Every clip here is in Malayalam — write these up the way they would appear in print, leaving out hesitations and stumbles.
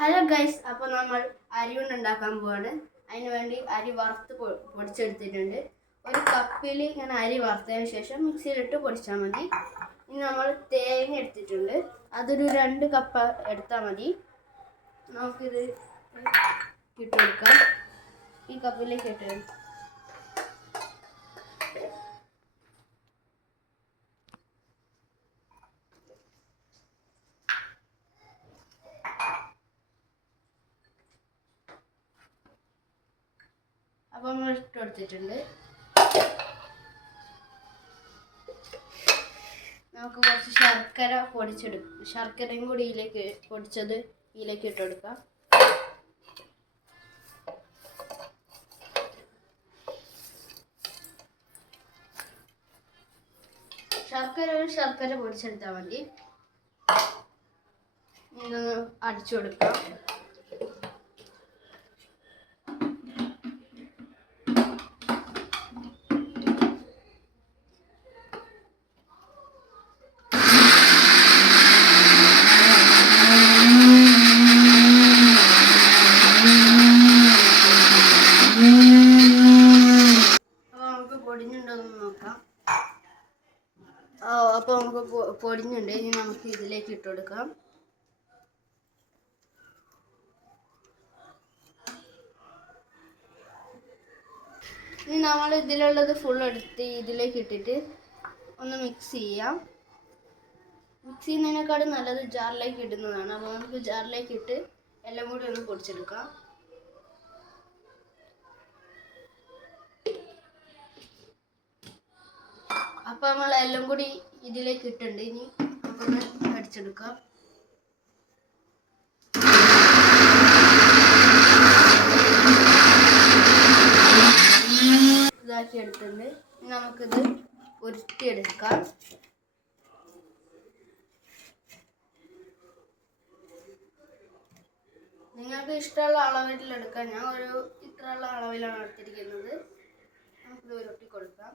ഹലോ ഗൈസ്, അപ്പോൾ നമ്മൾ അരി കൊണ്ട് ഉണ്ടാക്കാൻ പോവാണ്. അതിന് വേണ്ടി അരി വറുത്ത് പൊടിച്ചെടുത്തിട്ടുണ്ട്. ഒരു കപ്പിൽ ഇങ്ങനെ അരി വറുത്തതിന് ശേഷം മിക്സിയിലിട്ട് പൊടിച്ചാൽ മതി. ഇനി നമ്മൾ തേങ്ങ എടുത്തിട്ടുണ്ട്, അതൊരു 2 കപ്പ് എടുത്താൽ മതി. നമുക്കിത് ഇട്ട് കൊടുക്കാം. ഈ കപ്പിലേക്ക് ഇട്ട് അപ്പോൾ നമ്മൾ ഇട്ട് കൊടുത്തിട്ടുണ്ട്. നമുക്ക് കുറച്ച് ശർക്കര ശർക്കരയും കൂടി പൊടിച്ചത് ഇതിലേക്ക് ഇട്ട് കൊടുക്കാം. ശർക്കര പൊടിച്ചെടുത്താൽ മതി. ഇതൊന്ന് അടിച്ചു കൊടുക്കാം. പൊടിഞ്ഞുണ്ടോന്ന് നോക്കാം. അപ്പോൾ നമുക്ക് പൊടിഞ്ഞുണ്ട്. ഇനി നമുക്ക് ഇതിലേക്ക് ഇട്ട് കൊടുക്കാം. ഇനി നമ്മൾ ഇതിലുള്ളത് ഫുൾ എടുത്ത് ഇതിലേക്ക് ഇട്ടിട്ട് ഒന്ന് മിക്സ് ചെയ്യാം. മിക്സ് ചെയ്യുന്നതിനേക്കാളും നല്ലത് ജാറിലേക്ക് ഇടുന്നതാണ്. അപ്പോൾ നമുക്ക് ജാറിലേക്ക് ഇട്ട് എല്ലാം കൂടി ഒന്ന് പൊടിച്ചെടുക്കാം. അപ്പോൾ നമ്മൾ എല്ലാം കൂടി ഇതിലേക്ക് ഇട്ടുണ്ട്. ഇനി നമുക്കൊന്ന് അടിച്ചെടുക്കാം. ഇതാക്കി എടുത്തിട്ടുണ്ട്. ഇനി നമുക്കിത് ഉരുട്ടിയെടുക്കാം. നിങ്ങൾക്ക് ഇഷ്ടമുള്ള അളവിലെടുക്കാം. ഞാൻ ഇത്രയുള്ള അളവിലാണ് എടുത്തിരിക്കുന്നത്. നമുക്കിത് ഉരുട്ടി കൊടുക്കാം.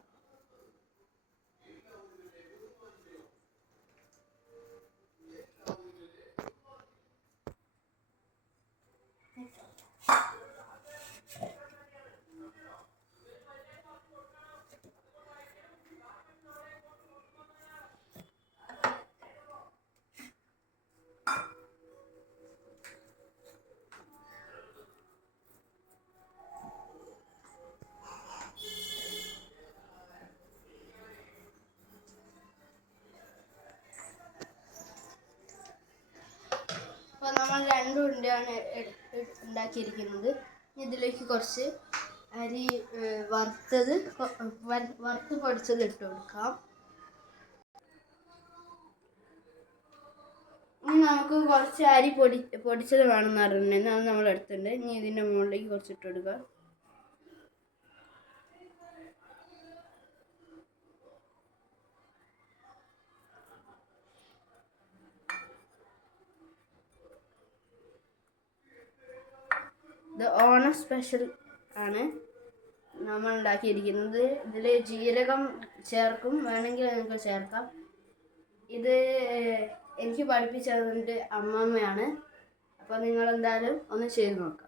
അപ്പോൾ നമ്മൾ 2 ഉണ്ടയാണ് ഉണ്ടാക്കിയിരിക്കുന്നത്. ഇതിലേക്ക് കുറച്ച് അരി വറുത്ത് പൊടിച്ചത് ഇട്ട് കൊടുക്കാം. ഇനി നമുക്ക് കുറച്ച് അരി പൊടിച്ചത് വേണമെന്ന് പറഞ്ഞിട്ടുണ്ടെങ്കിൽ അത് നമ്മൾ എടുത്തിട്ടുണ്ട്. ഇനി ഇതിൻ്റെ മുകളിലേക്ക് കുറച്ച് ഇട്ട് കൊടുക്കുക. ഇത് ഓണം സ്പെഷ്യൽ ആണ് നമ്മൾ ഉണ്ടാക്കിയിരിക്കുന്നത്. ഇതിൽ ജീരകം ചേർക്കും, വേണമെങ്കിൽ നിങ്ങൾക്ക് ചേർക്കാം. ഇത് എനിക്ക് പഠിപ്പിച്ചതിൻ്റെ അമ്മമ്മയാണ്. അപ്പോൾ നിങ്ങളെന്തായാലും ഒന്ന് ചെയ്ത് നോക്കാം.